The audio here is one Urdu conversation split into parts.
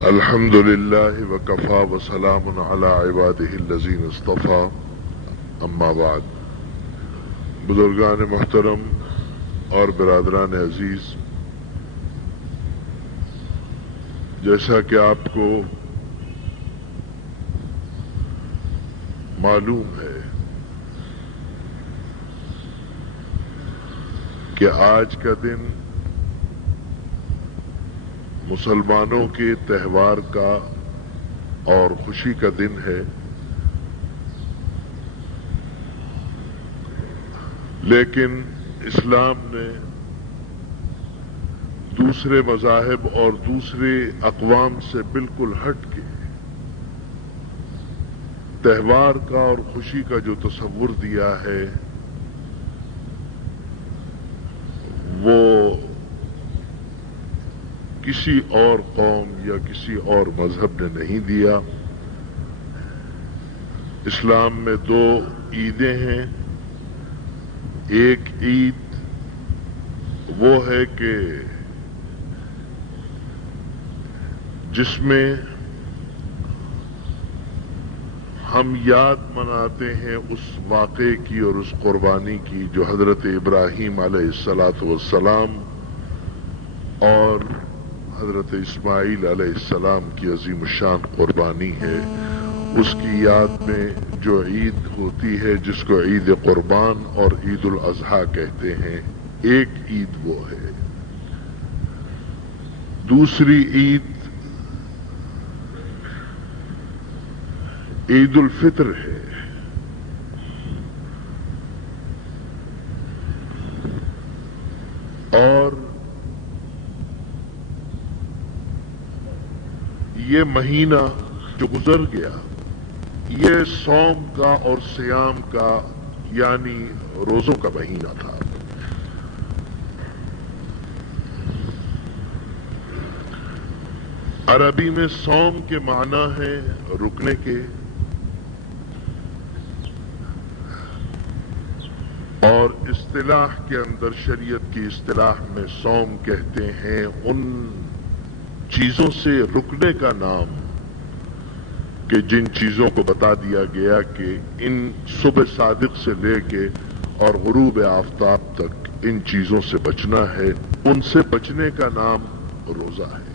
الحمد للہ وکفا وسلام علی عبادہ الذین اصطفیٰ اما بعد۔ بزرگان محترم اور برادران عزیز، جیسا کہ آپ کو معلوم ہے کہ آج کا دن مسلمانوں کے تہوار کا اور خوشی کا دن ہے، لیکن اسلام نے دوسرے مذاہب اور دوسرے اقوام سے بالکل ہٹ کے تہوار کا اور خوشی کا جو تصور دیا ہے وہ کسی اور قوم یا کسی اور مذہب نے نہیں دیا۔ اسلام میں دو عیدیں ہیں۔ ایک عید وہ ہے کہ جس میں ہم یاد مناتے ہیں اس واقعے کی اور اس قربانی کی جو حضرت ابراہیم علیہ الصلاۃ والسلام اور حضرت اسماعیل علیہ السلام کی عظیم الشان قربانی ہے۔ اس کی یاد میں جو عید ہوتی ہے جس کو عید قربان اور عید الاضحیٰ کہتے ہیں، ایک عید وہ ہے۔ دوسری عید عید الفطر ہے۔ اور یہ مہینہ جو گزر گیا یہ صوم کا اور صیام کا یعنی روزوں کا مہینہ تھا۔ عربی میں صوم کے معنی ہے رکنے کے، اور اصطلاح کے اندر شریعت کی اصطلاح میں صوم کہتے ہیں ان چیزوں سے رکنے کا نام کہ جن چیزوں کو بتا دیا گیا کہ ان صبح صادق سے لے کے اور غروب آفتاب تک ان چیزوں سے بچنا ہے، ان سے بچنے کا نام روزہ ہے۔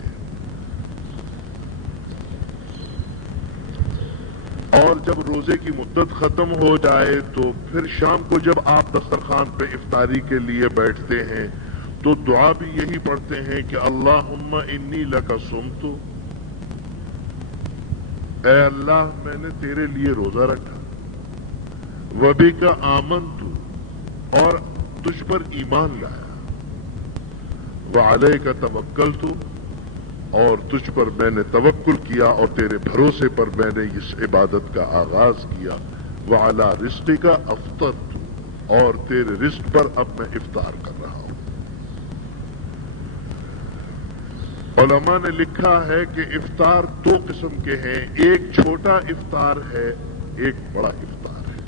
اور جب روزے کی مدت ختم ہو جائے تو پھر شام کو جب آپ دسترخوان پہ افطاری کے لیے بیٹھتے ہیں تو دعا بھی یہی پڑھتے ہیں کہ اللہم انی لک صمت، اے اللہ میں نے تیرے لیے روزہ رکھا، وبک آمنت، اور تجھ پر ایمان لایا، وعلیک توکلت، اور تجھ پر میں نے توکل کیا اور تیرے بھروسے پر میں نے اس عبادت کا آغاز کیا، وعلی رزقک افطرت، اور تیرے رزق پر اب میں افطار کر رہا ہوں۔ علماء نے لکھا ہے کہ افطار دو قسم کے ہیں، ایک چھوٹا افطار ہے، ایک بڑا افطار ہے۔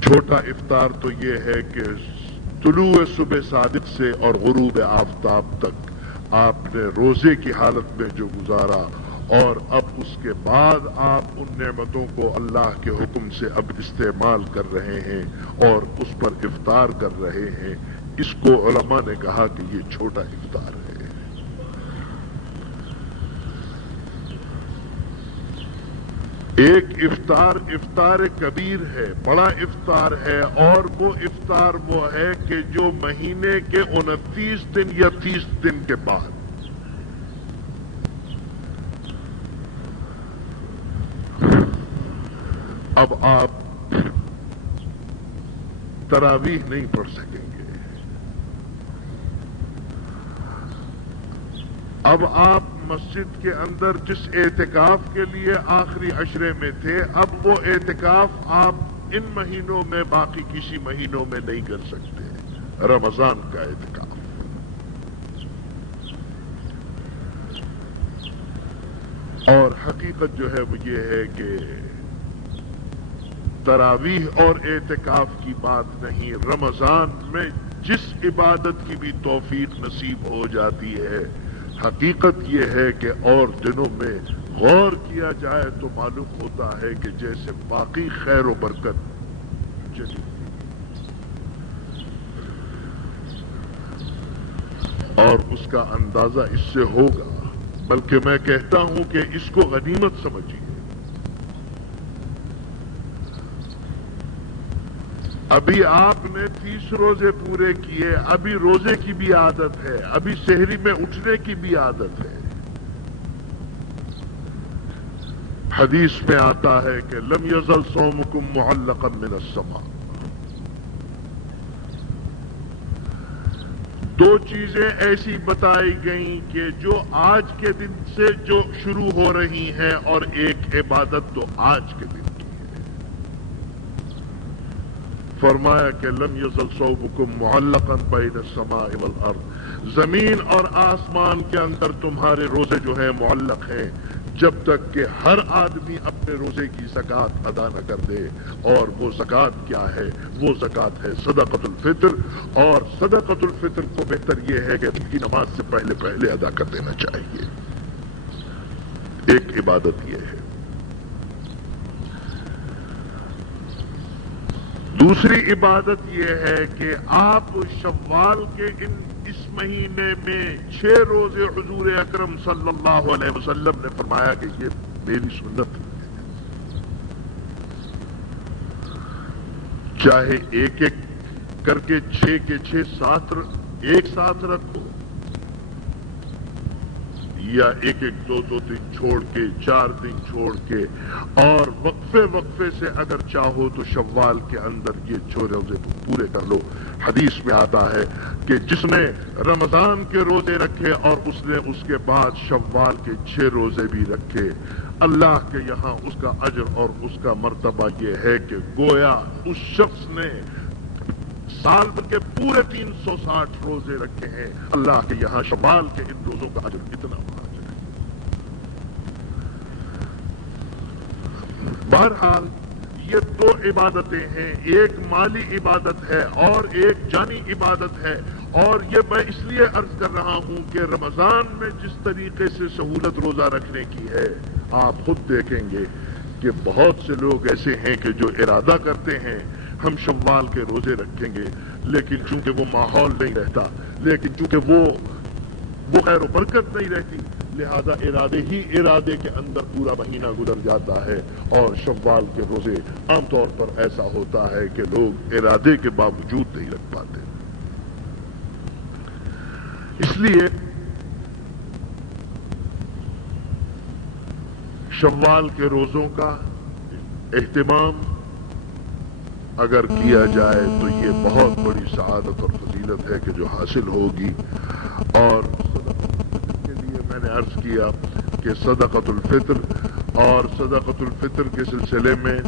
چھوٹا افطار تو یہ ہے کہ طلوع صبح صادق سے اور غروب آفتاب تک آپ نے روزے کی حالت میں جو گزارا اور اب اس کے بعد آپ ان نعمتوں کو اللہ کے حکم سے اب استعمال کر رہے ہیں اور اس پر افطار کر رہے ہیں، اس کو علماء نے کہا کہ یہ چھوٹا افطار ہے۔ ایک افطار افطار کبیر ہے، بڑا افطار ہے، اور وہ افطار وہ ہے کہ جو مہینے کے 29 دن یا 30 دن کے بعد اب آپ تراویح نہیں پڑھ سکیں گے، اب آپ مسجد کے اندر جس اعتکاف کے لیے آخری عشرے میں تھے اب وہ اعتکاف آپ ان مہینوں میں باقی کسی مہینوں میں نہیں کر سکتے، رمضان کا اعتکاف۔ اور حقیقت جو ہے وہ یہ ہے کہ تراویح اور اعتکاف کی بات نہیں، رمضان میں جس عبادت کی بھی توفیق نصیب ہو جاتی ہے حقیقت یہ ہے کہ اور دنوں میں غور کیا جائے تو معلوم ہوتا ہے کہ جیسے باقی خیر و برکت چلی اور اس کا اندازہ اس سے ہوگا، بلکہ میں کہتا ہوں کہ اس کو غنیمت سمجھیے۔ ابھی آپ نے 30 روزے پورے کیے، ابھی روزے کی بھی عادت ہے، ابھی سحری میں اٹھنے کی بھی عادت ہے۔ حدیث میں آتا ہے کہ لم یزل صومکم معلقا من السماء۔ دو چیزیں ایسی بتائی گئیں کہ جو آج کے دن سے جو شروع ہو رہی ہیں، اور ایک عبادت تو آج کے دن کی ہے۔ فرمایا کہ لم یزل صومکم معلقا بین السماء والارض، زمین اور آسمان کے اندر تمہارے روزے جو ہیں معلق ہیں، جب تک کہ ہر آدمی اپنے روزے کی زکوٰۃ ادا نہ کر دے۔ اور وہ زکوٰۃ کیا ہے؟ وہ زکوٰۃ ہے صدقۃ الفطر، اور صدقۃ الفطر کو بہتر یہ ہے کہ ان کی نماز سے پہلے ادا کر دینا چاہیے۔ ایک عبادت یہ ہے۔ دوسری عبادت یہ ہے کہ آپ شوال کے اس مہینے میں 6 روزے حضور اکرم صلی اللہ علیہ وسلم نے فرمایا کہ یہ میری سنت ہے، چاہے ایک ایک کر کے 6 کے 6 ایک ساتھ رکھو، یا ایک 2 دن چھوڑ کے 4 دن چھوڑ کے، اور وقفے سے اگر چاہو تو شوال کے اندر یہ 6 روزے پورے کر لو۔ حدیث میں آتا ہے کہ جس نے رمضان کے روزے رکھے اور اس نے اس کے بعد شوال کے 6 روزے بھی رکھے، اللہ کے یہاں اس کا اجر اور اس کا مرتبہ یہ ہے کہ گویا اس شخص نے سال کے پورے 360 روزے رکھے ہیں۔ اللہ کے یہاں شوال کے ان روزوں کا اجر اتنا ہونا چاہیے۔ بہرحال یہ 2 عبادتیں ہیں، ایک مالی عبادت ہے اور ایک جانی عبادت ہے۔ اور یہ میں اس لیے عرض کر رہا ہوں کہ رمضان میں جس طریقے سے سہولت روزہ رکھنے کی ہے، آپ خود دیکھیں گے کہ بہت سے لوگ ایسے ہیں کہ جو ارادہ کرتے ہیں ہم شوال کے روزے رکھیں گے، لیکن چونکہ وہ ماحول نہیں رہتا، لیکن چونکہ وہ خیر و برکت نہیں رہتی، لہذا ارادے کے اندر پورا مہینہ گزر جاتا ہے۔ اور شوال کے روزے عام طور پر ایسا ہوتا ہے کہ لوگ ارادے کے باوجود نہیں رکھ پاتے۔ اس لیے شوال کے روزوں کا اہتمام اگر کیا جائے تو یہ بہت بڑی سعادت اور فضیلت ہے کہ جو حاصل ہوگی۔ اور کے لیے میں نے عرض کیا کہ صدقۃ الفطر، اور صدقۃ الفطر کے سلسلے میں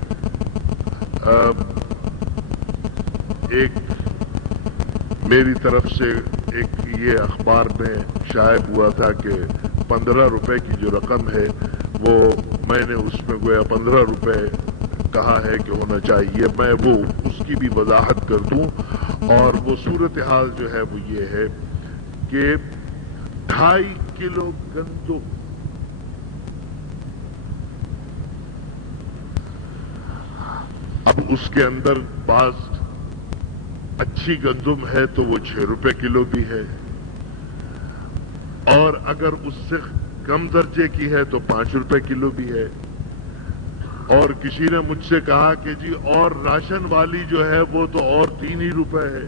ایک میری طرف سے ایک یہ اخبار میں شائع ہوا تھا کہ 15 روپے کی جو رقم ہے وہ میں نے اس میں گویا 15 روپے کہا ہے کہ ہونا چاہیے، میں وہ اس کی بھی وضاحت کر دوں۔ اور وہ صورتحال جو ہے وہ یہ ہے کہ 2.5 کلو گندم اب اس کے اندر بعض اچھی گندم ہے تو وہ 6 روپے کلو بھی ہے، اور اگر اس سے کم درجے کی ہے تو 5 روپے کلو بھی ہے۔ اور کسی نے مجھ سے کہا کہ جی اور راشن والی جو ہے وہ تو اور 3 ہی روپے ہے۔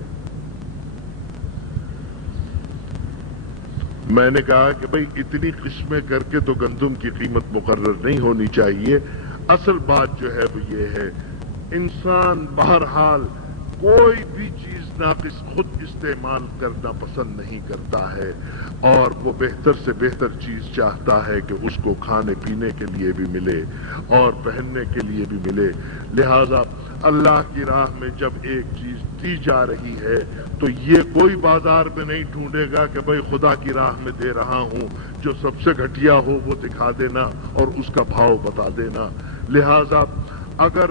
میں نے کہا کہ بھئی اتنی قسمیں کر کے تو گندم کی قیمت مقرر نہیں ہونی چاہیے۔ اصل بات جو ہے وہ یہ ہے، انسان بہرحال کوئی بھی چیز ناقص خود استعمال کرنا پسند نہیں کرتا ہے، اور وہ بہتر سے بہتر چیز چاہتا ہے کہ اس کو کھانے پینے کے لیے بھی ملے اور پہننے کے لیے بھی ملے۔ لہذا اللہ کی راہ میں جب ایک چیز دی جا رہی ہے تو یہ کوئی بازار میں نہیں ڈھونڈے گا کہ بھئی خدا کی راہ میں دے رہا ہوں، جو سب سے گھٹیا ہو وہ دکھا دینا اور اس کا بھاؤ بتا دینا۔ لہذا اگر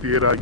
13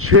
6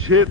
6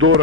2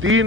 3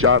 4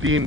3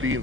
3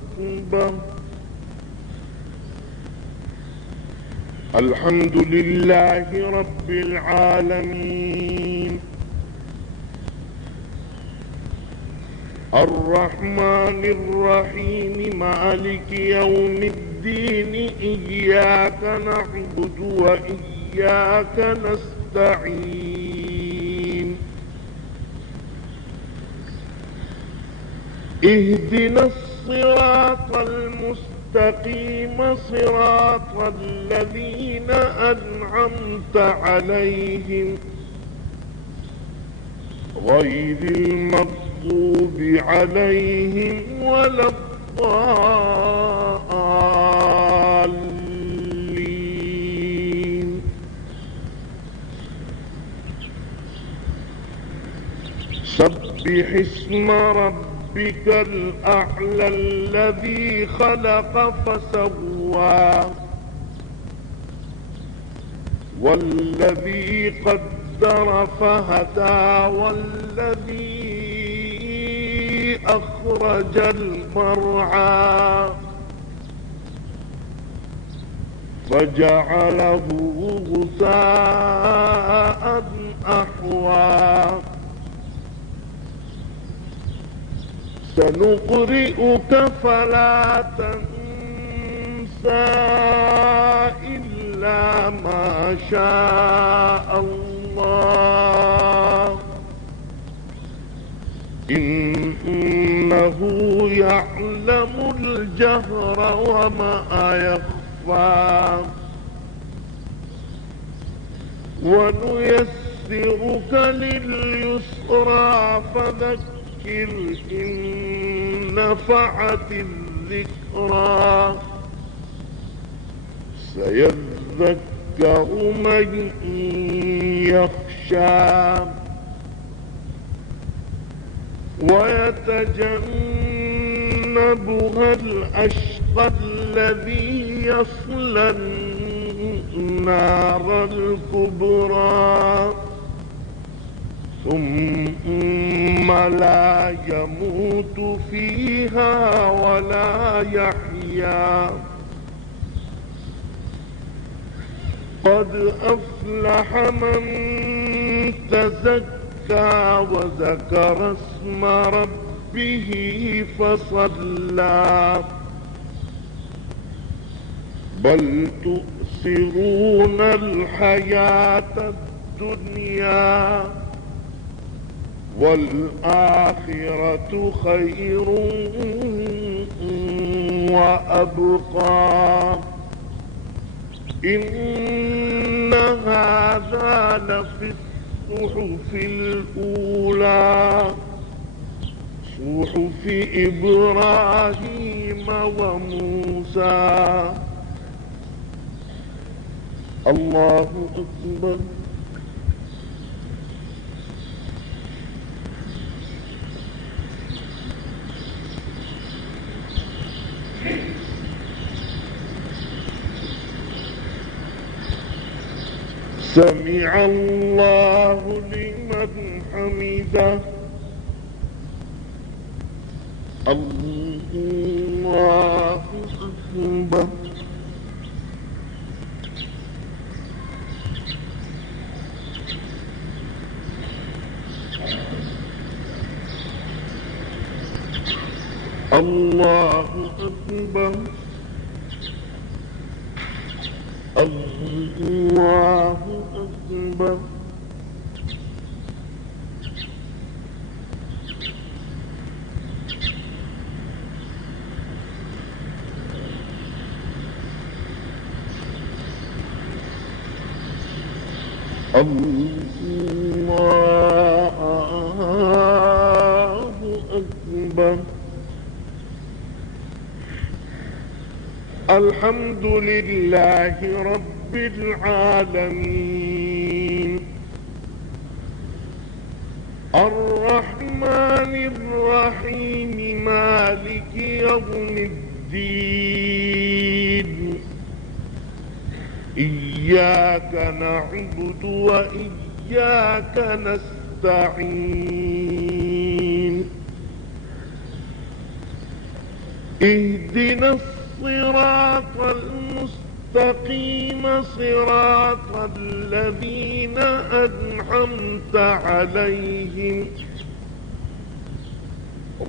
أكبر. الحمد لله رب العالمين الرحمن الرحيم مالك يوم الدين إياك نعبد وإياك نستعين اهدنا الصراط المستقيم صراط الذين أنعمت عليهم غير المغضوب عليهم ولا الضالين. سبح اسم ربك الأعلى الذي خلق فسوى والذي قدر فهدى والذي أخرج المرعى فجعله غثاء أحوى. سنقرئك فلا تنسى إلا ما شاء الله إنه يعلم الجهر وما يخفى. ونيسرك لليسرى فذكر إن نفعت الذكرى سيذكر من يخشى ويتجنبها الأشقى الذي يصلى النار الكبرى ثم لا يموت فيها ولا يحيا. قد أفلح من تزكى وذكر اسم ربه فصلى بل تؤثرون الحياة الدنيا والآخرة خير وأبقى. إن هذا لفي الصحف الأولى صحف إبراهيم وموسى. الله أكبر. سمع الله لمن حمده. الله أكبر. الله أكبر. الله أكبر. الله أكبر. الحمد لله رب العالمين الرحمن الرحيم مالك يوم الدين إياك نعبد وإياك نستعين اهدنا الصراط المستقيم صراط الذين أنعمت عليهم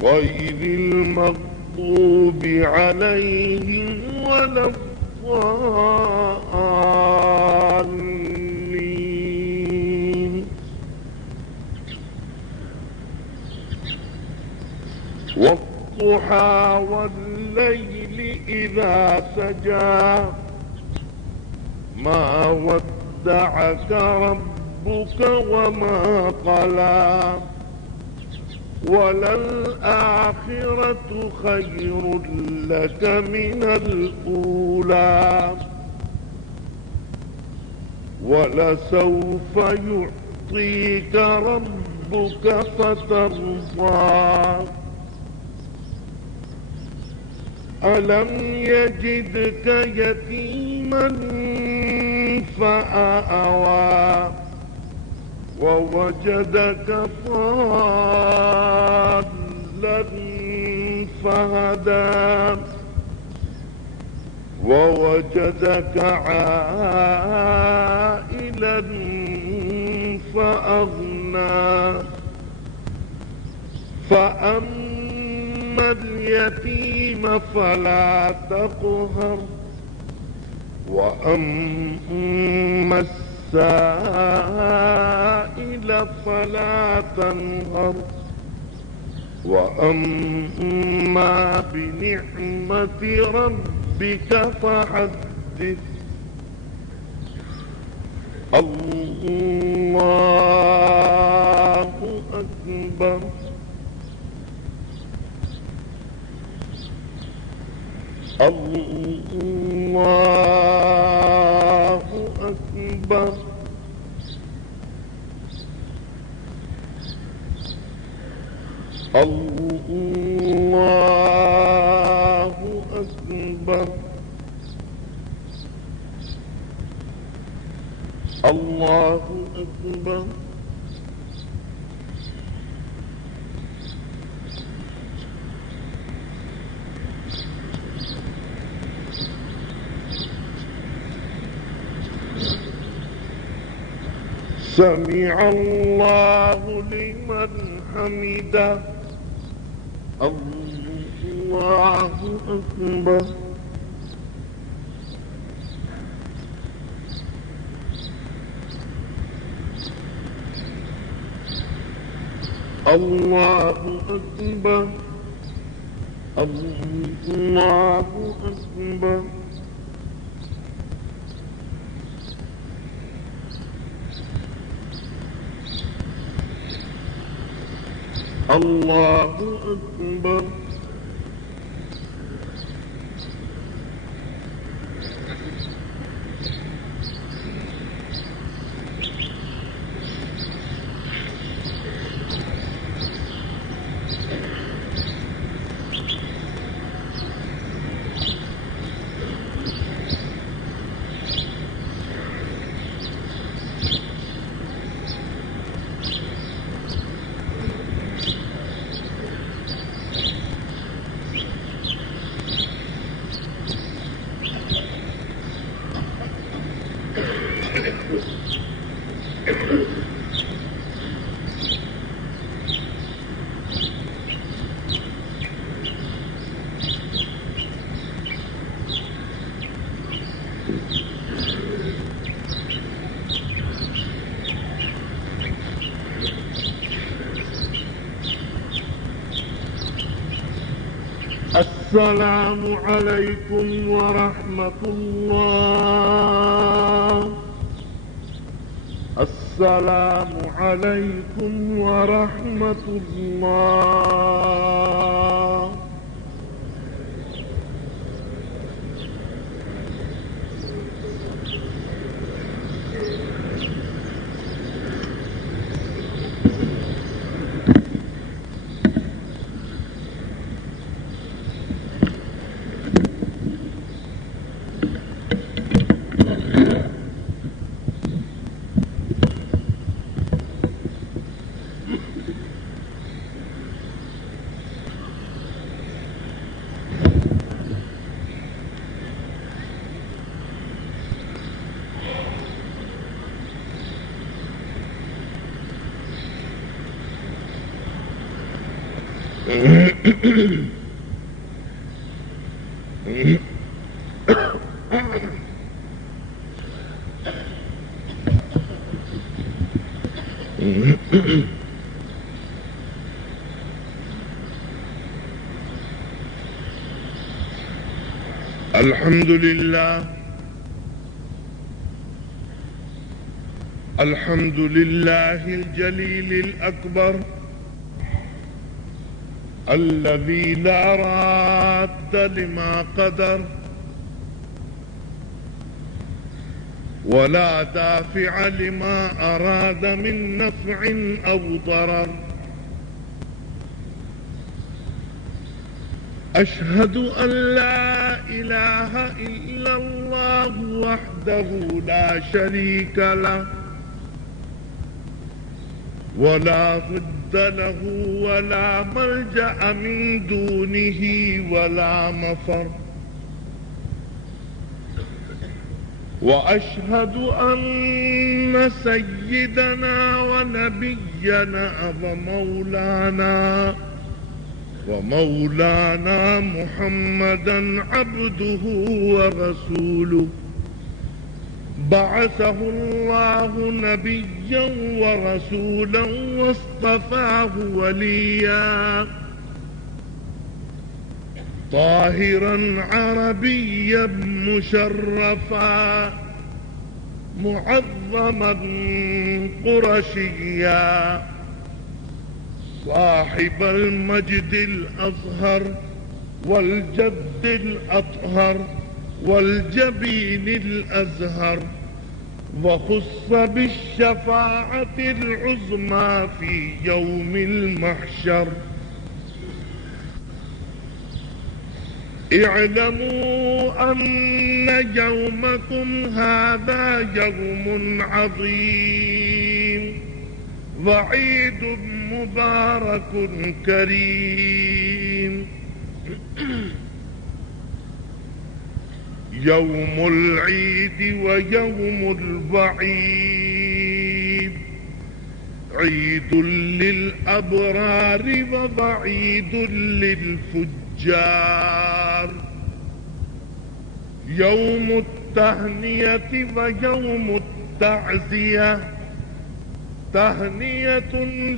غير المغضوب عليهم ولا الضالين. والضحى والليل إذا سجى ما ودعك ربك وما قلى وللآخرة خير لك من الأولى ولسوف يعطيك ربك فترضى ألم يجدك يتيما فآوى ووجدك ضالا فهدى ووجدك عائلا فأغنى فأما اليتيم فلا تقهر وأما السائل فلا تنهر وأما بنعمة ربك فحدث. الله أكبر. الله أكبر. الله أكبر. الله أكبر. سمع الله لمن حمده. الله أكبر. الله أكبر. الله أكبر. الله أكبر. السلام عليكم ورحمة الله. السلام عليكم ورحمة الله. الحمد لله الحمد لله الجليل الأكبر الذي لا راد لما قدر ولا دافع لما أراد من نفع أو ضرر. أشهد أن لا إله إلا الله وحده لا شريك له ولا ضد له ولا ملجأ من دونه ولا مفر. وأشهد أن سيدنا ونبينا ومولانا محمدا عبده ورسوله بعثه الله نبيا ورسولا واصطفاه وليا طاهرا عربيا مشرفا معظما قرشيا صاحب المجد الأظهر والجد الأطهر والجبين الأزهر وخص بالشفاعة العظمى في يوم المحشر. اعلموا أن يومكم هذا يوم عظيم وعيد مبارك كريم. يوم العيد ويوم الوعيد عيد للأبرار وبعيد للفجار. يوم التهنئة ويوم التعزية تهنئة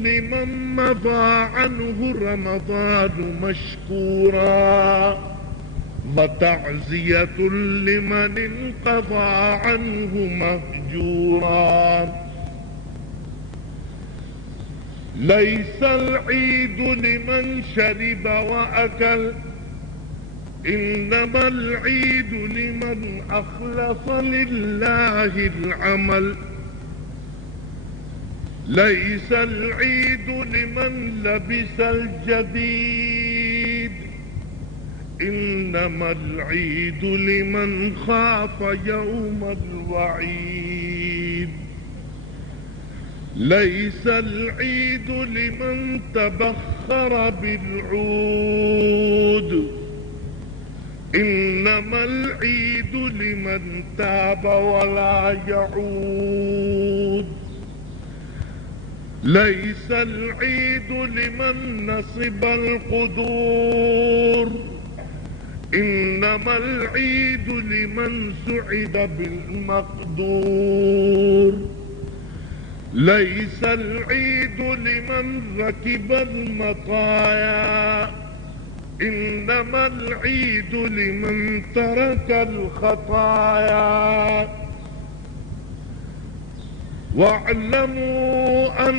لمن مضى عنه رمضان مشكورا وتعزية لمن انقضى عنه مهجورا. ليس العيد لمن شرب وأكل إنما العيد لمن أخلص لله العمل. ليس العيد لمن لبس الجديد إنما العيد لمن خاف يوم الوعيد. ليس العيد لمن تبخر بالعود إنما العيد لمن تاب ولا يعود. ليس العيد لمن نصب القدور إنما العيد لمن سعد بالمقدور. ليس العيد لمن ركب المطايا إنما العيد لمن ترك الخطايا. واعلموا أن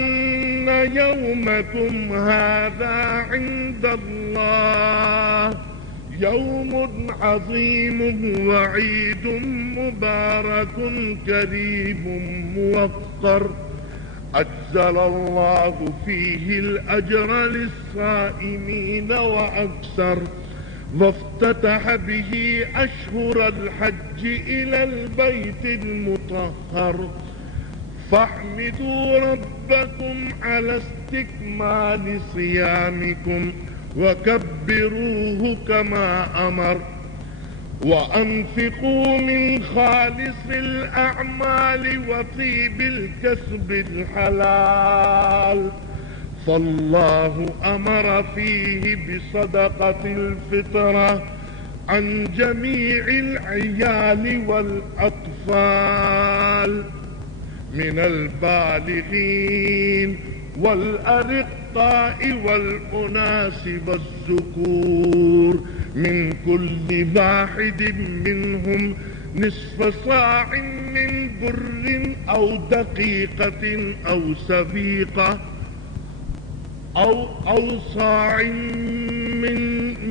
يومكم هذا عند الله يوم عظيم وعيد مبارك كريم موقر أجزل الله فيه الأجر للصائمين وأكثر. وافتتح به أشهر الحج إلى البيت المطهر. فاحمدوا ربكم على استكمال صيامكم وكبروه كما أمر. وأنفقوا من خالص الأعمال وطيب الكسب الحلال فالله أمر فيه بصدقة الفطرة عن جميع العيال والأطفال من البالغين والأرقاء والأناس والذكور، من كل واحد منهم نصف صاع من بر أو دقيقة أو سبيقة أو صاع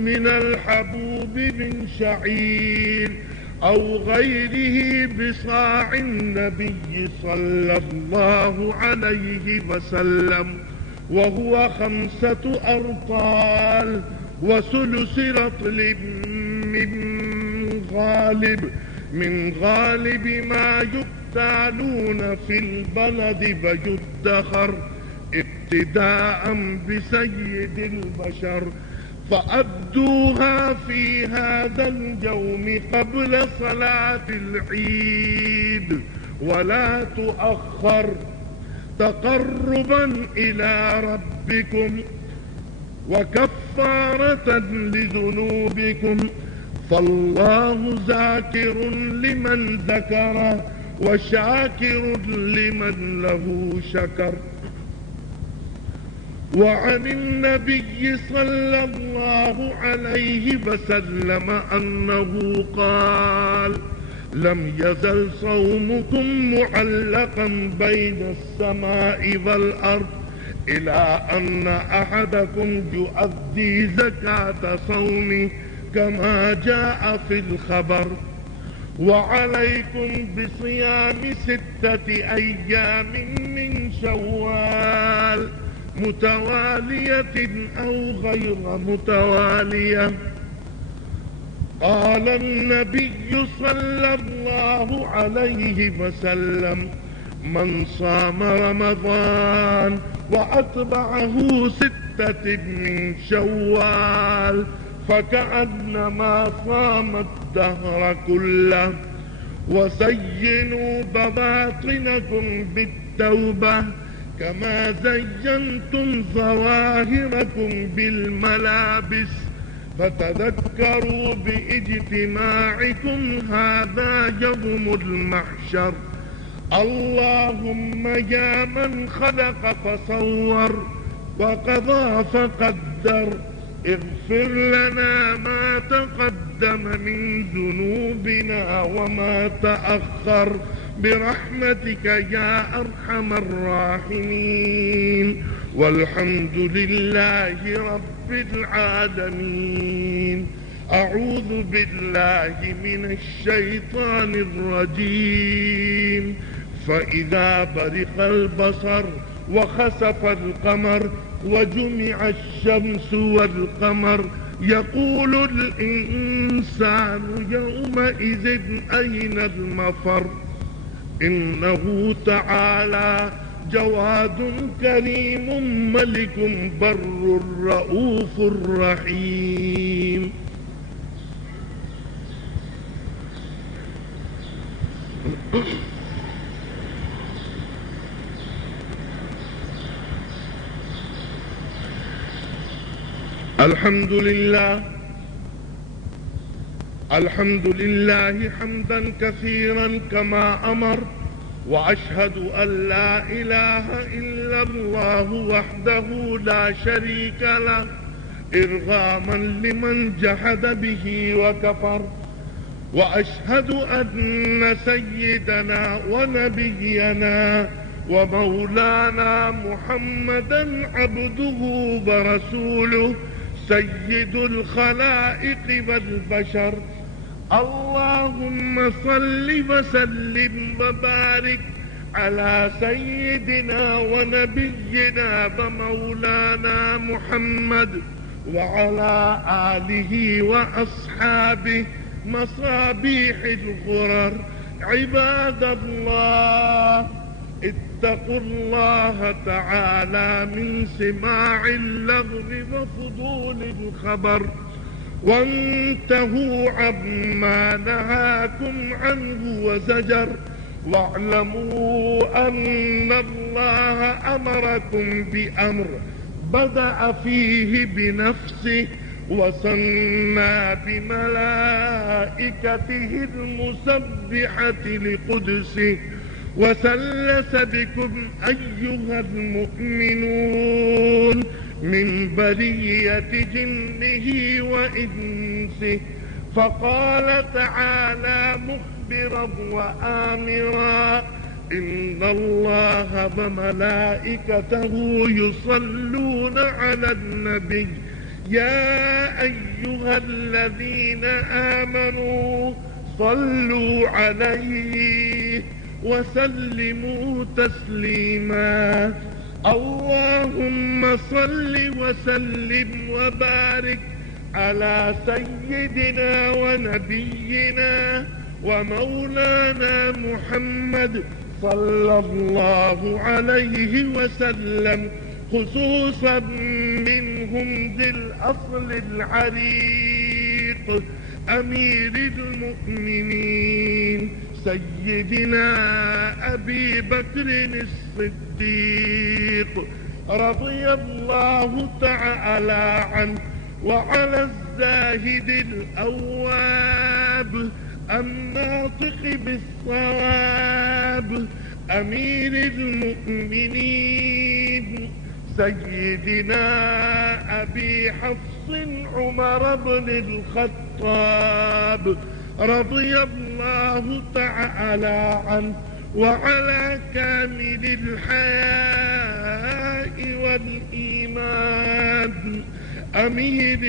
من الحبوب من شعير أو غيره بصاع. النبي صلى الله عليه وسلم وهو 5 أرطال وثلث رطل من غالب ما يقتالون في البلد فيدخر ابتداء بسيد البشر، فأبدوها في هذا اليوم قبل صلاة العيد ولا تؤخر، تقربا إلى ربكم وكفارة لذنوبكم، فالله ذاكر لمن ذكره وشاكر لمن له شكر. وعن النبي صلى الله عليه وسلم أنه قال: لم يزل صومكم معلقا بين السماء والأرض إلى أن أحدكم يؤدي زكاة صومه كما جاء في الخبر. وعليكم بصيام 6 أيام من شوال متوالية أو غير متوالية. قال النبي صلى الله عليه وسلم: من صام رمضان وأتبعه 6 من شوال فكأنما صام الدهر كله. وزينوا بواطنكم بالتوبة كما زينتم ظواهركم بالملابس، فتذكروا باجتماعكم هذا يوم المحشر. اللهم يا من خلق فصور وقضى فقدر، اغفر لنا ما تقدم من ذنوبنا وما تأخر برحمتك يا أرحم الراحمين. والحمد لله رب العالمين. أعوذ بالله من الشيطان الرجيم. فإذا برق البصر وخسف القمر وجمع الشمس والقمر يقول الإنسان يومئذ أين المفر. إنه تعالى جواد كريم ملك بر رؤوف رحيم. الحمد لله حمدا كثيرا كما أمر، وأشهد أن لا إله إلا الله وحده لا شريك له إرغاما لمن جحد به وكفر. وأشهد أن سيدنا ونبينا ومولانا محمدا عبده ورسوله سيد الخلائق والبشر. اللهم صل وسلم وبارك على سيدنا ونبينا ومولانا محمد وعلى آله وأصحابه مصابيح الغرر. عباد الله، اتقوا الله تعالى من سماع اللغو وفضول الخبر، وانتهوا عما نهاكم عنه وزجر. واعلموا أن الله أمركم بأمر بدأ فيه بنفسه وثنى بملائكته المسبحة لقدسه، وثلث بكم أيها المؤمنون من برية جنه وإنسه. فقال تعالى مخبرا وآمرا: إن الله وملائكته يصلون على النبي يا أيها الذين آمنوا صلوا عليه وسلموا تسليما. اللهم صل وسلم وبارك على سيدنا ونبينا ومولانا محمد صلى الله عليه وسلم، خصوصا منهم ذي الأصل العريق أمير المؤمنين سيدنا أبي بكر الصديق رضي الله تعالى عنه، وعلى الزاهد الأواب الناطق بالصواب أمير المؤمنين سيدنا أبي حفص عمر بن الخطاب رضي الله تعالى عنه، وعلى كامل الحياء والإيمان أمير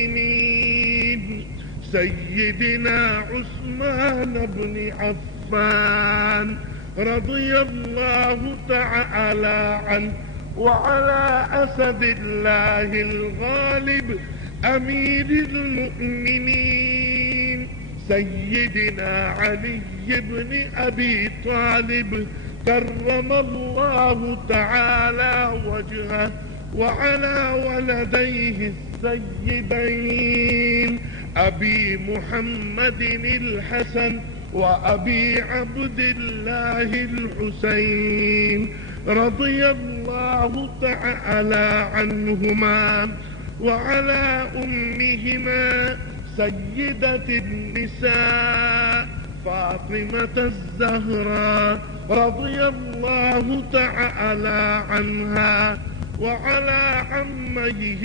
المؤمنين سيدنا عثمان بن عفان رضي الله تعالى عنه، وعلى أسد الله الغالب أمير المؤمنين سيدنا علي بن أبي طالب كرم الله تعالى وجهه، وعلى ولديه السيدين أبي محمد الحسن وأبي عبد الله الحسين رضي الله تعالى عنهما، وعلى أمهما سيدة النساء فاطمة الزهراء رضي الله تعالى عنها، وعلى عميه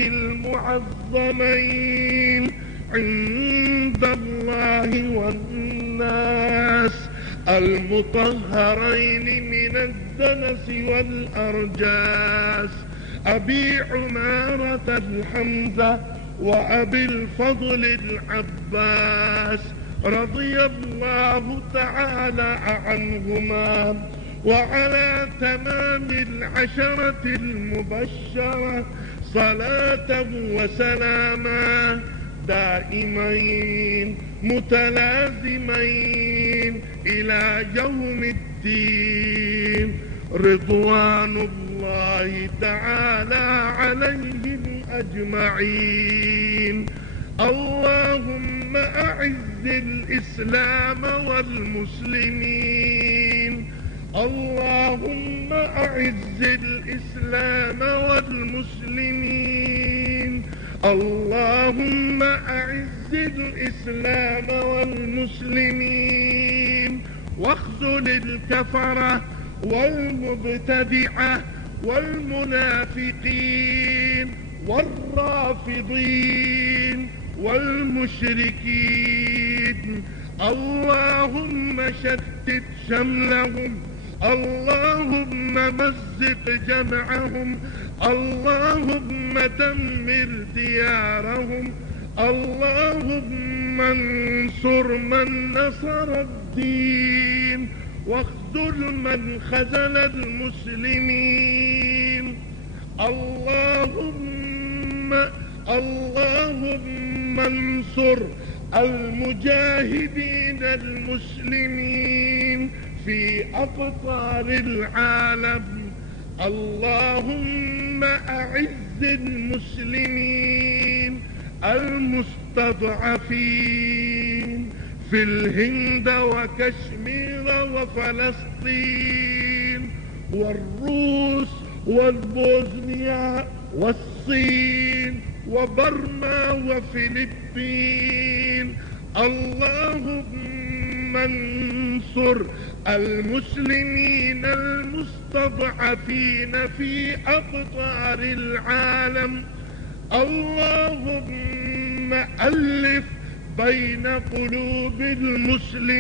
المعظمين عند الله والناس المطهرين من الدنس والأرجاس أبي عمارة الحمزة وأبي الفضل العباس رضي الله تعالى عنهما، وعلى تمام العشرة المبشرة صلاة وسلاما دائمين متلازمين إلى يوم الدين رضوان الله تعالى عليهم أجمعين. اللهم أعز الإسلام والمسلمين، اللهم أعز الإسلام والمسلمين، اللهم أعز الإسلام والمسلمين، واخذل الكفرة والمبتدعة والمنافقين والرافضين والمشركين. اللهم شتت شملهم، اللهم مزق جمعهم، اللهم دمر ديارهم، اللهم انصر من نصر الدين واخذل من خذل المسلمين. اللهم انصر المجاهدين المسلمين في أقطار العالم. اللهم أعز المسلمين المستضعفين في الهند وكشمير وفلسطين والروس والبوسنيا والصين وبرما وفلبين. اللهم انصر المسلمين المستضعفين في أقطار العالم. اللهم ألف بين قلوب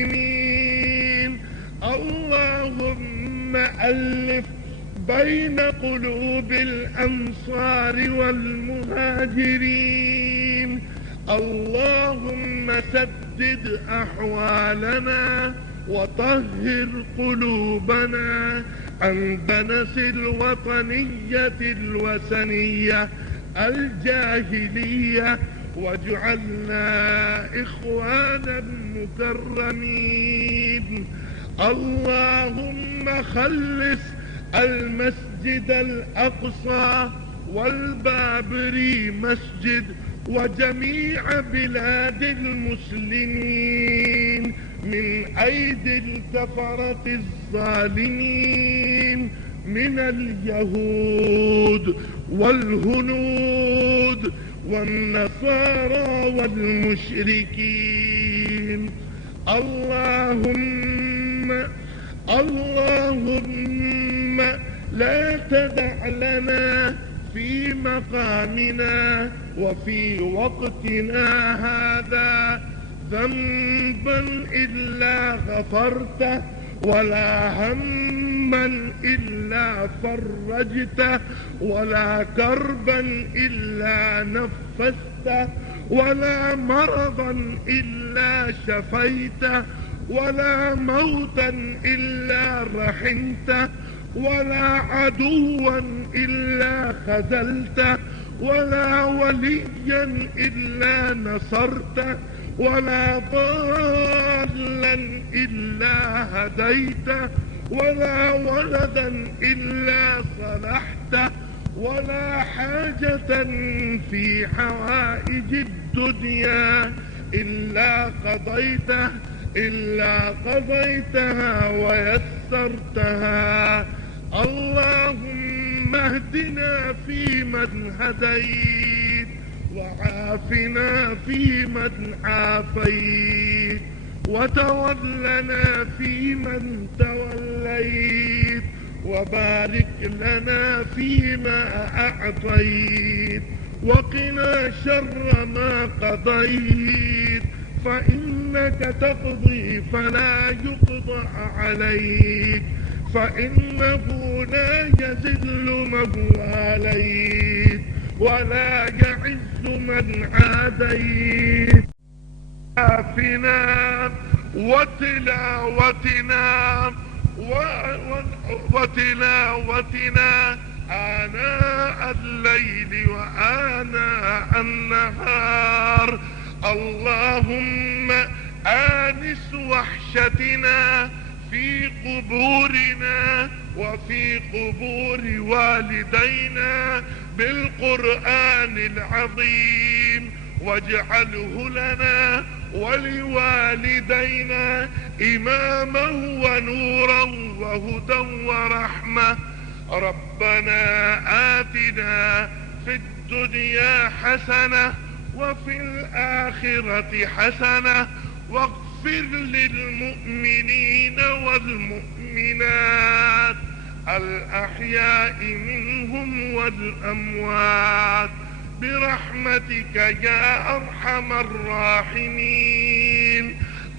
المسلمين. اللهم ألف بين قلوب الأنصار والمهاجرين. اللهم سدد أحوالنا وطهر قلوبنا عن دنس الوطنية الوثنية الجاهلية، واجعلنا إخوانا مكرمين. اللهم خلص المسجد الأقصى والبابري مسجد وجميع بلاد المسلمين من أيدي الكفرة الظالمين من اليهود والهنود والنصارى والمشركين. اللهم لا تدع لنا في مقامنا وفي وقتنا هذا ذنبا إلا غفرته، ولا هما إلا فرجته، ولا كربا إلا نفسته، ولا مرضا إلا شفيته، ولا موتا إلا رحمته، ولا عدوا إلا خذلته، ولا وليا إلا نصرته، ولا ضالا إلا هديته، ولا ولدا إلا صلحته، ولا حاجة في حوائج الدنيا إلا قضيتها ويسرتها. اللهم اهدنا فيمن هديت، وعافنا فيمن عافيت، وتولنا فيمن توليت، وبارك لنا فيما أعطيت، وقنا شر ما قضيت، فإنك تقضي فلا يقضى عليك، فإنه لا يذل من واليت ولا يعز من عاديت. عافنا وتلاوتنا آناء الليل وآناء النهار. اللهم آنس وحشتنا في قبورنا وفي قبور والدينا بالقرآن العظيم، واجعله لنا ولوالدينا إماما ونورا وهدى ورحمة. ربنا آتنا في الدنيا حسنة وفي الآخرة حسنة، واغفر للمؤمنين والمؤمنات الأحياء منهم والأموات برحمتك يا أرحم الراحمين.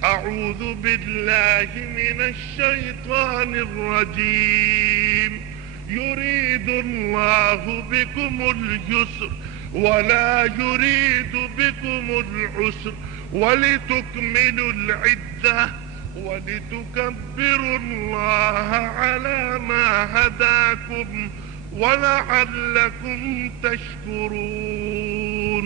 أعوذ بالله من الشيطان الرجيم. يريد الله بكم اليسر ولا يريد بكم العسر، ولتكملوا العدة ولتكبروا الله على ما هداكم ولعلكم تشكرون.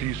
30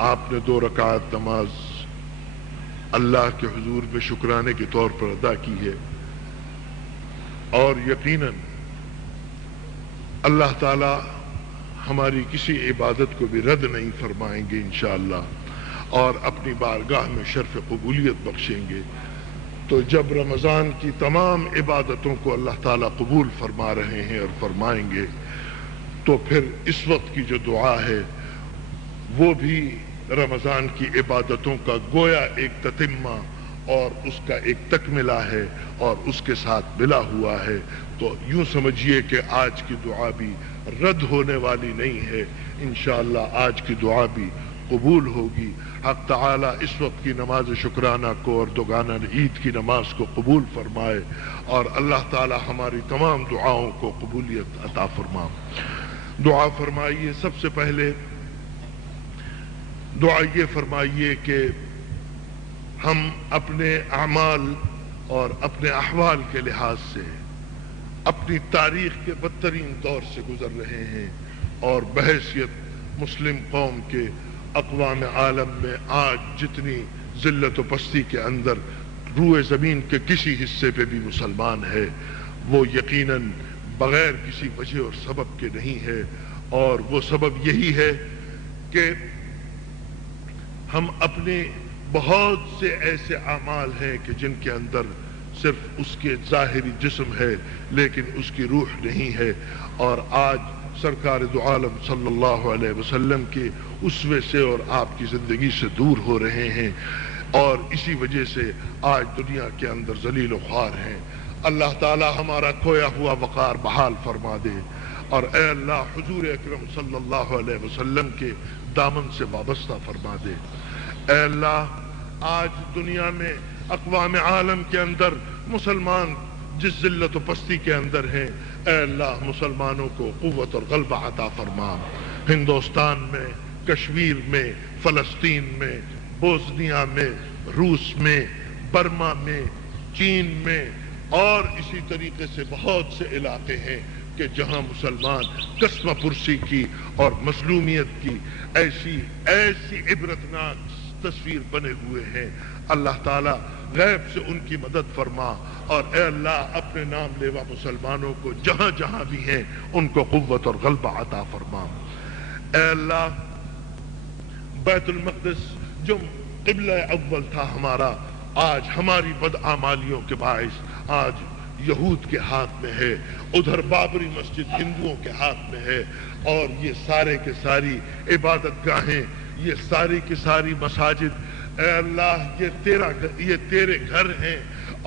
آپ نے 2 رکعت نماز اللہ کے حضور میں شکرانے کے طور پر ادا کی ہے، اور یقیناً اللہ تعالی ہماری کسی عبادت کو بھی رد نہیں فرمائیں گے انشاءاللہ، اور اپنی بارگاہ میں شرف قبولیت بخشیں گے۔ تو جب رمضان کی تمام عبادتوں کو اللہ تعالیٰ قبول فرما رہے ہیں اور فرمائیں گے، تو پھر اس وقت کی جو دعا ہے وہ بھی رمضان کی عبادتوں کا گویا ایک تتمہ اور اس کا ایک تکملہ ہے اور اس کے ساتھ ملا ہوا ہے۔ تو یوں سمجھیے کہ آج کی دعا بھی رد ہونے والی نہیں ہے، انشاءاللہ آج کی دعا بھی قبول ہوگی۔ حق تعالی اس وقت کی نماز شکرانہ کو اور دوگانہ عید کی نماز کو قبول فرمائے، اور اللہ تعالی ہماری تمام دعاؤں کو قبولیت عطا فرمائے۔ دعا فرمائیے، سب سے پہلے دعا یہ فرمائیے کہ ہم اپنے اعمال اور اپنے احوال کے لحاظ سے اپنی تاریخ کے بدترین دور سے گزر رہے ہیں، اور بحیثیت مسلم قوم کے اقوام عالم میں آج جتنی ذلت و پستی کے اندر روئے زمین کے کسی حصے پہ بھی مسلمان ہے، وہ یقیناً بغیر کسی وجہ اور سبب کے نہیں ہے، اور وہ سبب یہی ہے کہ ہم اپنے بہت سے ایسے اعمال ہیں کہ جن کے اندر صرف اس کے ظاہری جسم ہے لیکن اس کی روح نہیں ہے، اور آج سرکار دو عالم صلی اللہ علیہ وسلم کے اسوے سے اور آپ کی زندگی سے دور ہو رہے ہیں، اور اسی وجہ سے آج دنیا کے اندر ذلیل و خوار ہیں۔ اللہ تعالی ہمارا کھویا ہوا وقار بحال فرما دے، اور اے اللہ حضور اکرم صلی اللہ علیہ وسلم کے دامن سے وابستہ فرما دے۔ اے اللہ، آج دنیا میں اقوام عالم کے اندر مسلمان جس ذلت و پستی کے اندر ہیں، اے اللہ مسلمانوں کو قوت اور غلبہ عطا فرما۔ ہندوستان میں، کشمیر میں، فلسطین میں، بوسنیا میں، روس میں، برما میں، چین میں، اور اسی طریقے سے بہت سے علاقے ہیں کہ جہاں مسلمان قسمہ پرسی کی اور مظلومیت کی ایسی عبرتناک تصویر بنے ہوئے ہیں۔ اللہ تعالیٰ غیب سے ان کی مدد فرما، اور اے اللہ اپنے نام لیوا مسلمانوں کو جہاں جہاں بھی ہیں ان کو قوت اور غلبہ عطا فرما۔ اے اللہ، بیت المقدس جو قبلہ اول تھا ہمارا، آج ہماری بدعمالیوں کے باعث آج یہود کے ہاتھ میں ہے، ادھر بابری مسجد ہندوؤں کے ہاتھ میں ہے، اور یہ سارے کے ساری عبادت گاہیں، یہ ساری کی ساری مساجد، اے اللہ یہ تیرے گھر ہیں،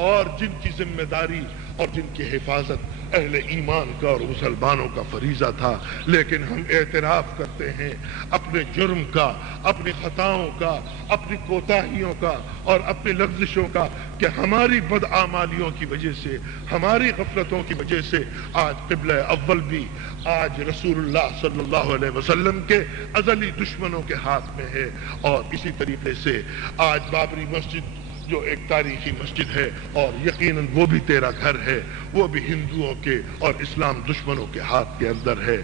اور جن کی ذمہ داری اور جن کی حفاظت اہل ایمان کا اور مسلمانوں کا فریضہ تھا، لیکن ہم اعتراف کرتے ہیں اپنے جرم کا، اپنی خطاؤں کا، اپنی کوتاہیوں کا اور اپنی لغزشوں کا، کہ ہماری بدعمالیوں کی وجہ سے، ہماری غفلتوں کی وجہ سے آج قبلہ اول بھی آج رسول اللہ صلی اللہ علیہ وسلم کے ازلی دشمنوں کے ہاتھ میں ہے، اور اسی طریقے سے آج بابری مسجد جو ایک تاریخی مسجد ہے، اور یقیناً وہ بھی تیرا گھر ہے، وہ بھی ہندوؤں کے اور اسلام دشمنوں کے ہاتھ کے اندر ہے۔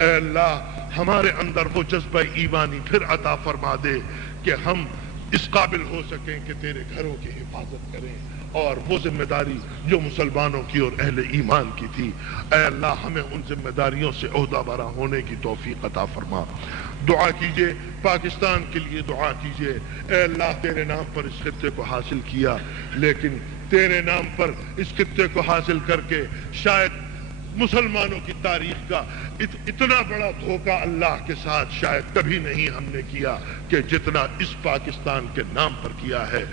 اے اللہ، ہمارے اندر وہ جذبہ ایمانی پھر عطا فرما دے کہ ہم اس قابل ہو سکیں کہ تیرے گھروں کی حفاظت کریں، اور وہ ذمہ داری جو مسلمانوں کی اور اہل ایمان کی تھی، اے اللہ ہمیں ان ذمہ داریوں سے عہدہ برا ہونے کی توفیق عطا فرما۔ دعا کیجئے پاکستان کے لیے، دعا کیجئے اے اللہ، تیرے نام پر اس خطے کو حاصل کیا، لیکن تیرے نام پر اس خطے کو حاصل کر کے شاید مسلمانوں کی تاریخ کا اتنا بڑا دھوکہ اللہ کے ساتھ شاید کبھی نہیں ہم نے کیا کہ جتنا اس پاکستان کے نام پر کیا ہے۔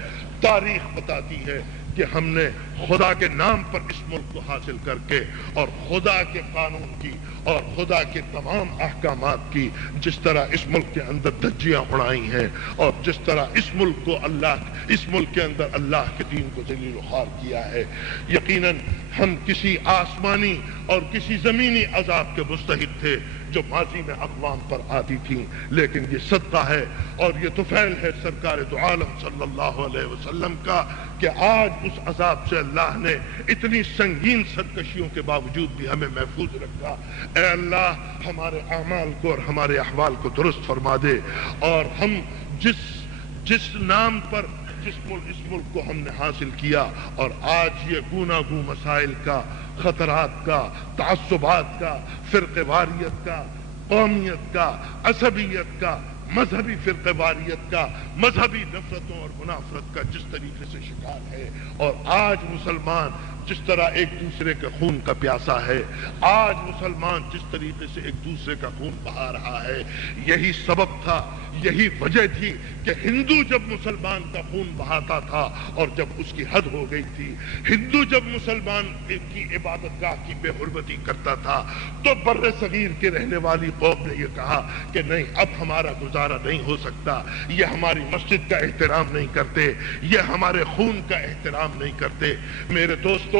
تاریخ بتاتی ہے کہ ہم نے خدا کے نام پر اس ملک کو حاصل کر کے، اور خدا کے قانون کی اور خدا کے تمام احکامات کی جس طرح اس ملک کے اندر دھجیاں اڑائی ہیں، اور جس طرح اس ملک کے اندر اللہ کے دین کو ذلیل و خوار کیا ہے، یقیناً ہم کسی آسمانی اور کسی زمینی عذاب کے مستحق تھے جو ماضی میں اقوام پر آتی تھیں، لیکن یہ صدقہ ہے اور یہ طفیل ہے سرکار دو عالم صلی اللہ علیہ وسلم کا کہ آج اس عذاب سے اللہ نے اتنی سنگین سرکشیوں کے باوجود بھی ہمیں محفوظ رکھا۔ اے اللہ ہمارے اعمال کو اور ہمارے احوال کو درست فرما دے، اور ہم جس نام پر اس ملک کو ہم نے حاصل کیا، اور آج یہ گوناگوں مسائل کا، خطرات کا، تعصبات کا، فرقہ واریت کا، قومیت کا، عصبیت کا، مذہبی فرقہ واریت کا، مذہبی نفرتوں اور منافرت کا جس طریقے سے شکار ہے، اور آج مسلمان جس طرح ایک دوسرے کے خون کا پیاسا ہے، آج مسلمان جس طریقے سے ایک دوسرے کا خون بہا رہا ہے، یہی سبب تھا، یہی وجہ تھی کہ ہندو جب مسلمان کا خون بہاتا تھا اور جب اس کی حد ہو گئی تھی، ہندو جب مسلمان کی عبادت گاہ کی بے حرمتی کرتا تھا، تو بر صغیر کے رہنے والی قوم نے یہ کہا کہ نہیں، اب ہمارا گزارا نہیں ہو سکتا، یہ ہماری مسجد کا احترام نہیں کرتے، یہ ہمارے خون کا احترام نہیں کرتے۔ میرے دوستو،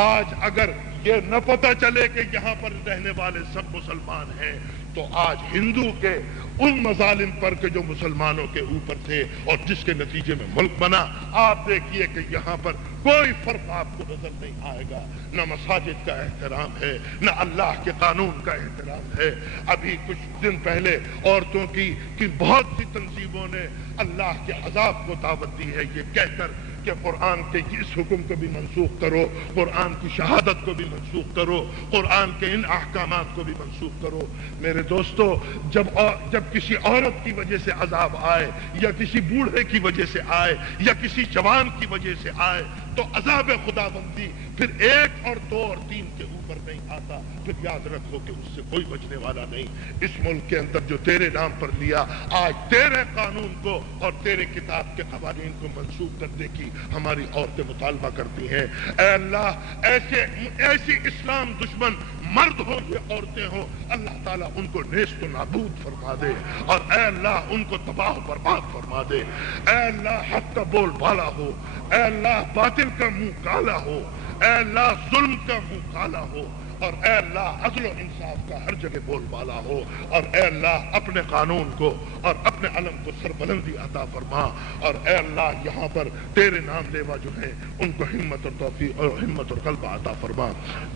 آج اگر یہ نہ پتہ چلے کہ یہاں پر رہنے والے سب مسلمان ہیں، تو آج ہندو کے ان مظالم پر کہ جو مسلمانوں کے اوپر تھے اور جس کے نتیجے میں ملک بنا، آپ دیکھیے کہ یہاں پر کوئی فرق آپ کو نظر نہیں آئے گا، نہ مساجد کا احترام ہے، نہ اللہ کے قانون کا احترام ہے۔ ابھی کچھ دن پہلے عورتوں کی بہت سی تنظیموں نے اللہ کے عذاب کو دعوت دی ہے، یہ کہہ کر کہ قرآن کے اس حکم کو بھی منسوخ کرو، قرآن کی شہادت کو بھی منسوخ کرو، قرآن کے ان احکامات کو بھی منسوخ کرو۔ میرے دوستو، جب کسی عورت کی وجہ سے عذاب آئے، یا کسی بوڑھے کی وجہ سے آئے، یا کسی جوان کی وجہ سے آئے، تو عذاب خداوندی پھر 1 اور 2 اور 3 کے اوپر نہیں آتا، پھر یاد رکھو کہ اس سے کوئی بچنے والا نہیں۔ اس ملک کے اندر جو تیرے نام پر لیا، آج تیرے قانون کو اور تیرے کتاب کے قوانین کو منسوخ کرنے کی ہماری عورتیں مطالبہ کرتی ہیں۔ اے اللہ، ایسی اسلام دشمن مرد ہو یا عورتیں ہوں، اللہ تعالیٰ ان کو نیست و نابود فرما دے، اور اے اللہ ان کو تباہ و برباد فرما دے۔ اے اللہ حق کا بول بالا ہو، اے اللہ باطل کا منہ کالا ہو، اے اللہ ظلم کا منہ کالا ہو، اور اے اللہ عدل و انصاف کا ہر جگہ بول بالا ہو، اور اے اللہ اپنے قانون کو اور اپنے علم کو سربلندی عطا فرما، اور اے اللہ یہاں پر تیرے نام لیوا جو ہیں ان کو ہمت اور توفیق اور ہمت اور غلبہ عطا فرما۔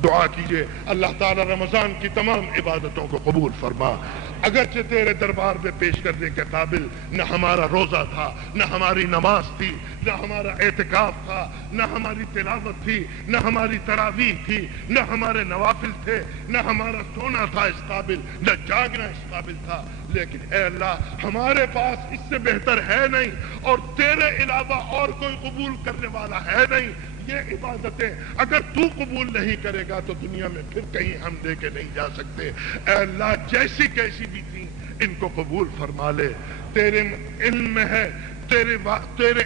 دعا کیجئے اللہ تعالی رمضان کی تمام عبادتوں کو قبول فرما۔ اگرچہ تیرے دربار میں پیش کرنے کے قابل نہ ہمارا روزہ تھا، نہ ہماری نماز تھی، نہ ہمارا اعتکاف تھا، نہ ہماری تلاوت تھی، نہ ہماری تراویح تھی، نہ ہمارے نوافل تھے، نہ ہمارا سونا تھا اس قابل، نہ جاگنا اس قابل تھا، لیکن اے اللہ ہمارے پاس اس سے بہتر ہے نہیں، اور تیرے علاوہ اور کوئی قبول کرنے والا ہے نہیں۔ یہ عبادتیں اگر تو قبول نہیں کرے گا تو دنیا میں پھر کہیں ہم لے کے نہیں جا سکتے۔ اے اللہ جیسی کیسی بھی تھی ان کو قبول فرما لے۔ تیرے علم میں ہے، تیرے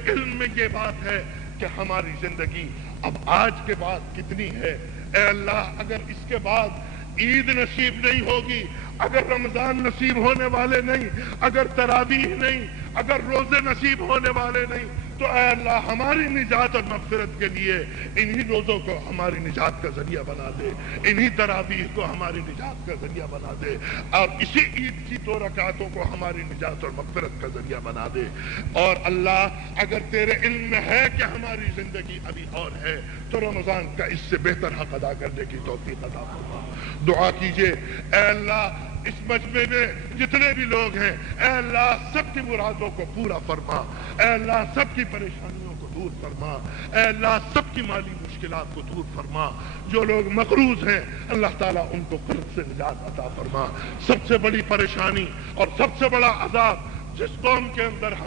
علم میں یہ بات ہے کہ ہماری زندگی اب آج کے بعد کتنی ہے۔ اے اللہ اگر اس کے بعد عید نصیب نہیں ہوگی، اگر رمضان نصیب ہونے والے نہیں، اگر تراویح نہیں، اگر روزے نصیب ہونے والے نہیں، تو اے اللہ ہماری نجات اور مغفرت کے لیے انہی روزوں کو ہماری نجات کا ذریعہ بنا دے، انہی تراویح کو ہماری نجات کا ذریعہ بنا دے، اور اسی عید کی 2 رکعتوں کو ہماری نجات اور مغفرت کا ذریعہ بنا دے۔ اور اللہ اگر تیرے علم میں ہے کہ ہماری زندگی ابھی اور ہے تو رمضان کا اس سے بہتر حق ادا کرنے کی توفیق عطا فرما۔ دعا کیجئے اے اللہ اس مجمع میں جتنے بھی لوگ ہیں، اے اللہ سب کی مرادوں کو پورا فرما، اے اللہ سب کی پریشانیوں کو دور فرما، اے اللہ سب کی مالی مشکلات کو دور فرما۔ جو لوگ مقروض ہیں اللہ تعالیٰ ان کو قرض سے نجات عطا فرما۔ سب سے بڑی پریشانی اور سب سے بڑا عذاب جس قوم کے اندر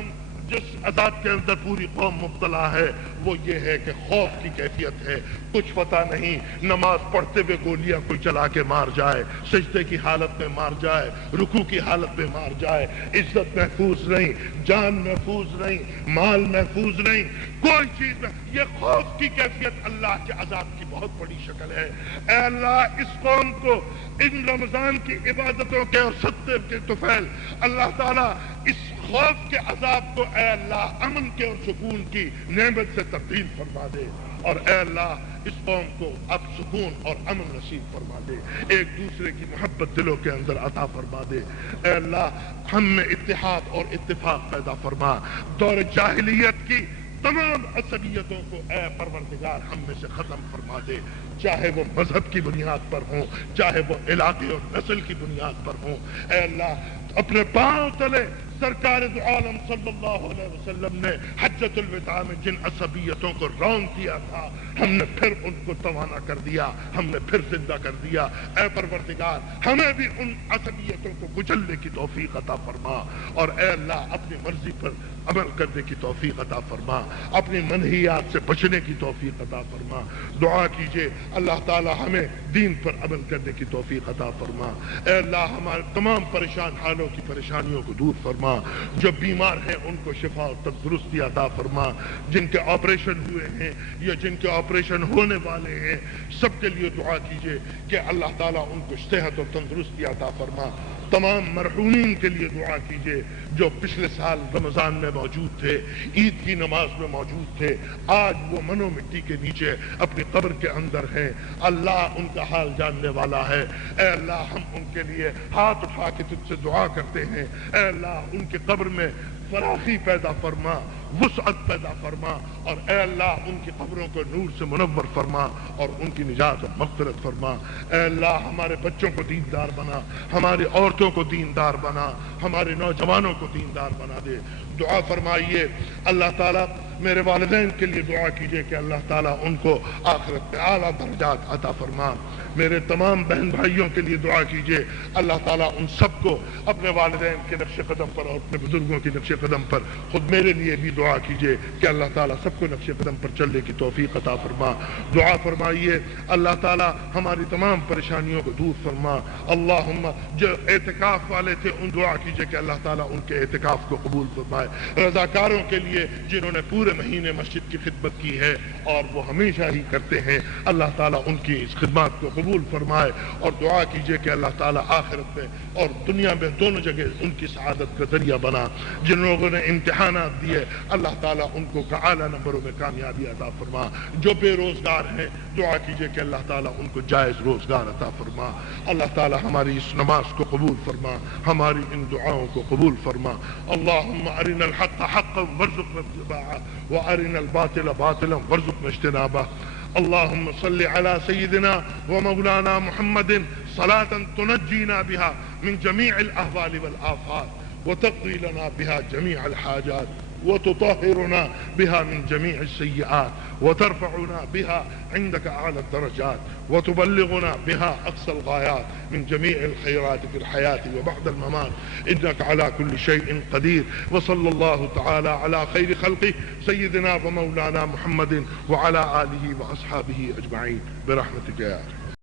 جس عذاب کے اندر پوری قوم مبتلا ہے وہ یہ ہے کہ خوف کی کیفیت ہے، کچھ پتہ نہیں، نماز پڑھتے ہوئے گولیاں کوئی چلا کے مار جائے، سجدے کی حالت میں مار جائے، رکوع کی حالت میں مار جائے، عزت محفوظ نہیں، جان محفوظ نہیں، مال محفوظ نہیں، کوئی چیز نہیں۔ یہ خوف کی کیفیت اللہ کے عذاب کی بہت بڑی شکل ہے۔ اے اللہ اس قوم کو ان رمضان کی عبادتوں کے اور صدقے کے طفیل اللہ تعالیٰ اس خوف کے عذاب کو اے اللہ امن کے اور سکون کی نعمت سے تبدیل فرما دے۔ اور اے اللہ اس قوم کو اب سکون اور امن نصیب فرما دے، ایک دوسرے کی محبت دلوں کے اندر عطا فرما دے۔ اے اللہ ہم میں اتحاد اور اتفاق پیدا فرما، دور جاہلیت کی تمام عصبیتوں کو اے پروردگار ہم میں سے ختم فرما دے، چاہے وہ مذہب کی بنیاد پر ہوں، چاہے وہ علاقے اور نسل کی بنیاد پر ہوں۔ اے اللہ اپنے پاؤں تلے سرکار دو عالم صلی اللہ علیہ وسلم نے حجۃ الوداع میں جن عصبیتوں کو رون کیا تھا، ہم نے پھر ان کو توانا کر دیا، ہم نے پھر زندہ کر دیا۔ اے پروردگار ہمیں بھی ان عصبیتوں کو کچلنے کی توفیق عطا فرما، اور اے اللہ اپنی مرضی پر عمل کرنے کی توفیق عطا فرما، اپنی منہیات سے بچنے کی توفیق عطا فرما۔ دعا کیجئے اللہ تعالی ہمیں دین پر عمل کرنے کی توفیق عطا فرما۔ اے اللہ ہمارے تمام پریشان حالوں کی پریشانیوں کو دور فرما، جو بیمار ہیں ان کو شفا اور تندرستی عطا فرما، جن کے آپریشن ہوئے ہیں یا جن کے آپریشن ہونے والے ہیں سب کے لیے دعا کیجئے کہ اللہ تعالیٰ ان کو صحت اور تندرستی عطا فرما۔ تمام مرحومین کے لیے دعا کیجئے جو پچھلے سال رمضان میں موجود تھے، عید کی نماز میں موجود تھے، آج وہ منو مٹی کے نیچے اپنی قبر کے اندر ہیں، اللہ ان کا حال جاننے والا ہے۔ اے اللہ ہم ان کے لیے ہاتھ اٹھا کے تجھ سے دعا کرتے ہیں، اے اللہ ان کے قبر میں فراخی پیدا فرما، وسعت پیدا فرما، اور اے اللہ ان کی قبروں کو نور سے منور فرما اور ان کی نجات و مغفرت فرما۔ اے اللہ ہمارے بچوں کو دیندار بنا، ہماری عورتوں کو دیندار بنا، ہمارے نوجوانوں کو دیندار بنا دے۔ دعا فرمائیے اللہ تعالیٰ میرے والدین کے لیے دعا کیجئے کہ اللہ تعالیٰ ان کو آخرت میں اعلیٰ درجات عطا فرما۔ میرے تمام بہن بھائیوں کے لیے دعا کیجئے اللہ تعالیٰ ان سب کو اپنے والدین کے نقش قدم پر اور اپنے بزرگوں کے نقش قدم پر، خود میرے لیے بھی دعا کیجئے کہ اللہ تعالیٰ سب کو نقش قدم پر چلنے کی توفیق عطا فرما۔ دعا فرمائیے اللہ تعالیٰ ہماری تمام پریشانیوں کو دور فرما۔ اللہم جو اعتکاف والے تھے ان دعا کیجئے کہ اللہ تعالیٰ ان کے اعتکاف کو قبول فرمائے۔ رضاکاروں کے لیے جنہوں نے پورے مہینے مسجد کی خدمت کی ہے اور وہ ہمیشہ ہی کرتے ہیں، اللہ تعالیٰ ان کی اس خدمات کو قبول فرمائے، اور دعا کیجئے کہ اللہ تعالیٰ آخرت میں اور دنیا میں دونوں جگہ ان کی سعادت کا ذریعہ بنا۔ جن لوگوں نے امتحانات دیے اللہ تعالیٰ ان کو اعلیٰ نمبروں میں کامیابی عطا فرما۔ جو بے روزگار ہیں دعا کیجئے کہ اللہ تعالیٰ ان کو جائز روزگار عطا فرما۔ اللہ تعالیٰ ہماری اس نماز کو قبول فرما، ہماری ان دعاؤں کو قبول فرما۔ اللہم ارنا الحق حقا وارزقنا اتباعه وارنا الباطل باطلا وارزقنا اجتنابه۔ اللهم صل على سيدنا ومولانا محمد صلاة تنجينا بها من جميع الأهوال والآفات وتقضي لنا بها جميع الحاجات وتطهرنا بها من جميع السيئات وترفعنا بها عندك أعلى الدرجات وتبلغنا بها أقصى الغايات من جميع الخيرات في الحياة وبعد الممات إنك على كل شيء قدير. وصلى الله تعالى على خير خلقه سيدنا ومولانا محمد وعلى آله وأصحابه أجمعين برحمتك يا